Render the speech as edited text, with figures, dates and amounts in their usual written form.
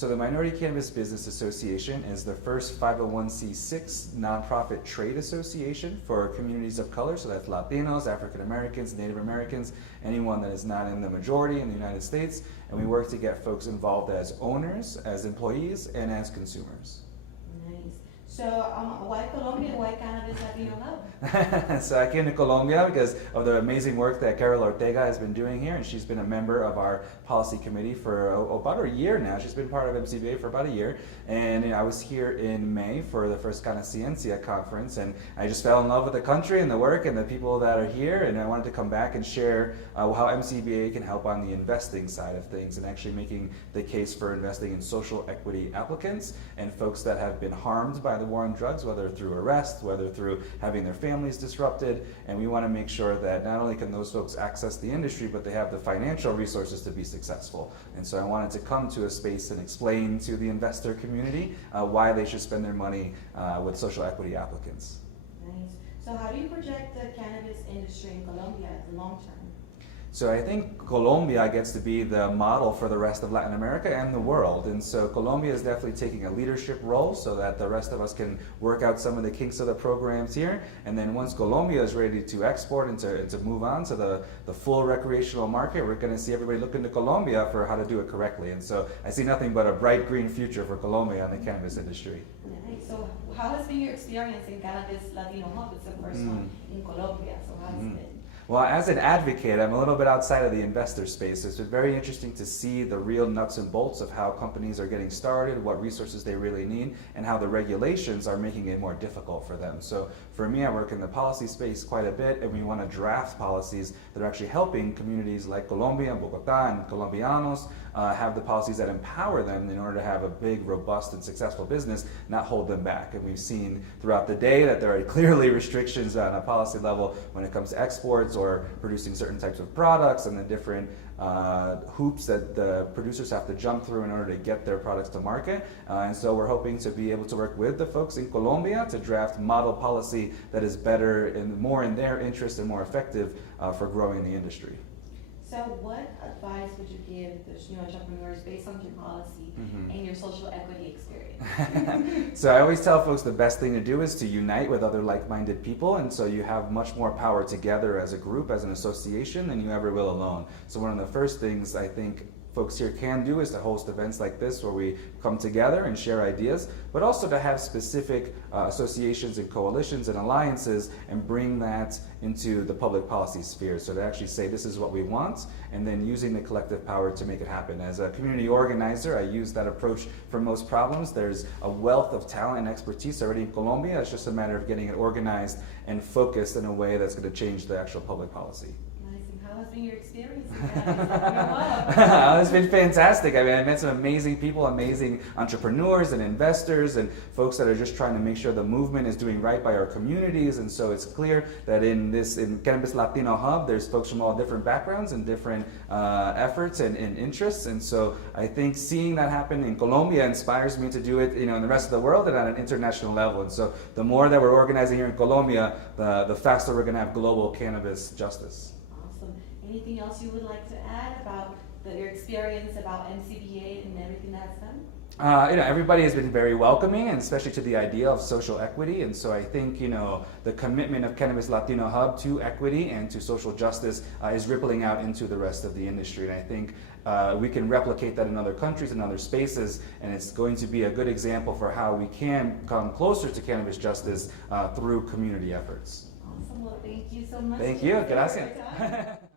So the Minority Cannabis Business Association is the first 501c6 nonprofit trade association for communities of color. So that's Latinos, African Americans, Native Americans, anyone that is not in the majority in the United States. And we work to get folks involved as owners, as employees, and as consumers. Nice. So why Colombia? Why Cannabis Latino Hub? So I came to Colombia because of the amazing work that Carol Ortega has been doing here, and she's been a member of our policy committee for about a year now. She's been part of MCBA for about a year, and I was here in May for the first Ciencia conference, and I just fell in love with the country and the work and the people that are here, and I wanted to come back and share how MCBA can help on the investing side of things and actually making the case for investing in social equity applicants and folks that have been harmed by the war on drugs, whether through arrest, whether through having their families disrupted, and we want to make sure that not only can those folks access the industry, but they have the financial resources to be successful. And so I wanted to come to a space and explain to the investor community why they should spend their money with social equity applicants. Nice. So how do you project the cannabis industry in Colombia in the long term? So I think Colombia gets to be the model for the rest of Latin America and the world. And so Colombia is definitely taking a leadership role so that the rest of us can work out some of the kinks of the programs here. And then once Colombia is ready to export and to move on to the full recreational market, we're going to see everybody looking to Colombia for how to do it correctly. And so I see nothing but a bright green future for Colombia and the cannabis industry. Nice. So how has been your experience in Cannabis Latino Hub? It's the first one in Colombia. So how has it been? Well, as an advocate, I'm a little bit outside of the investor space. It's been very interesting to see the real nuts and bolts of how companies are getting started, what resources they really need, and how the regulations are making it more difficult for them. So for me, I work in the policy space quite a bit, and we want to draft policies that are actually helping communities like Colombia, Bogota, and Colombianos have the policies that empower them in order to have a big, robust, and successful business, not hold them back. And we've seen throughout the day that there are clearly restrictions on a policy level when it comes to exports or producing certain types of products and the different hoops that the producers have to jump through in order to get their products to market. And so we're hoping to be able to work with the folks in Colombia to draft model policy that is better and more in their interest and more effective for growing the industry. So what advice would you give those new entrepreneurs based on your policy and your social equity experience? So I always tell folks the best thing to do is to unite with other like-minded people, and so you have much more power together as a group, as an association, than you ever will alone. So one of the first things I think folks here can do is to host events like this where we come together and share ideas, but also to have specific associations and coalitions and alliances and bring that into the public policy sphere. So to actually say this is what we want, and then using the collective power to make it happen. As a community organizer, I use that approach for most problems. There's a wealth of talent and expertise already in Colombia. It's just a matter of getting it organized and focused in a way that's going to change the actual public policy. How has been your experience in Cannabis? It's been fantastic. I mean, I met some amazing people, amazing entrepreneurs and investors and folks that are just trying to make sure the movement is doing right by our communities. And so it's clear that in Cannabis Latino Hub, there's folks from all different backgrounds and different efforts and interests. And so I think seeing that happen in Colombia inspires me to do it, in the rest of the world and at an international level. And so the more that we're organizing here in Colombia, the faster we're going to have global cannabis justice. Anything else you would like to add about your experience about MCBA and everything that's done? Everybody has been very welcoming, and especially to the idea of social equity. And so I think, the commitment of Cannabis Latino Hub to equity and to social justice is rippling out into the rest of the industry. And I think we can replicate that in other countries and other spaces, and it's going to be a good example for how we can come closer to cannabis justice through community efforts. Awesome. Well, thank you so much. Thank you. Gracias.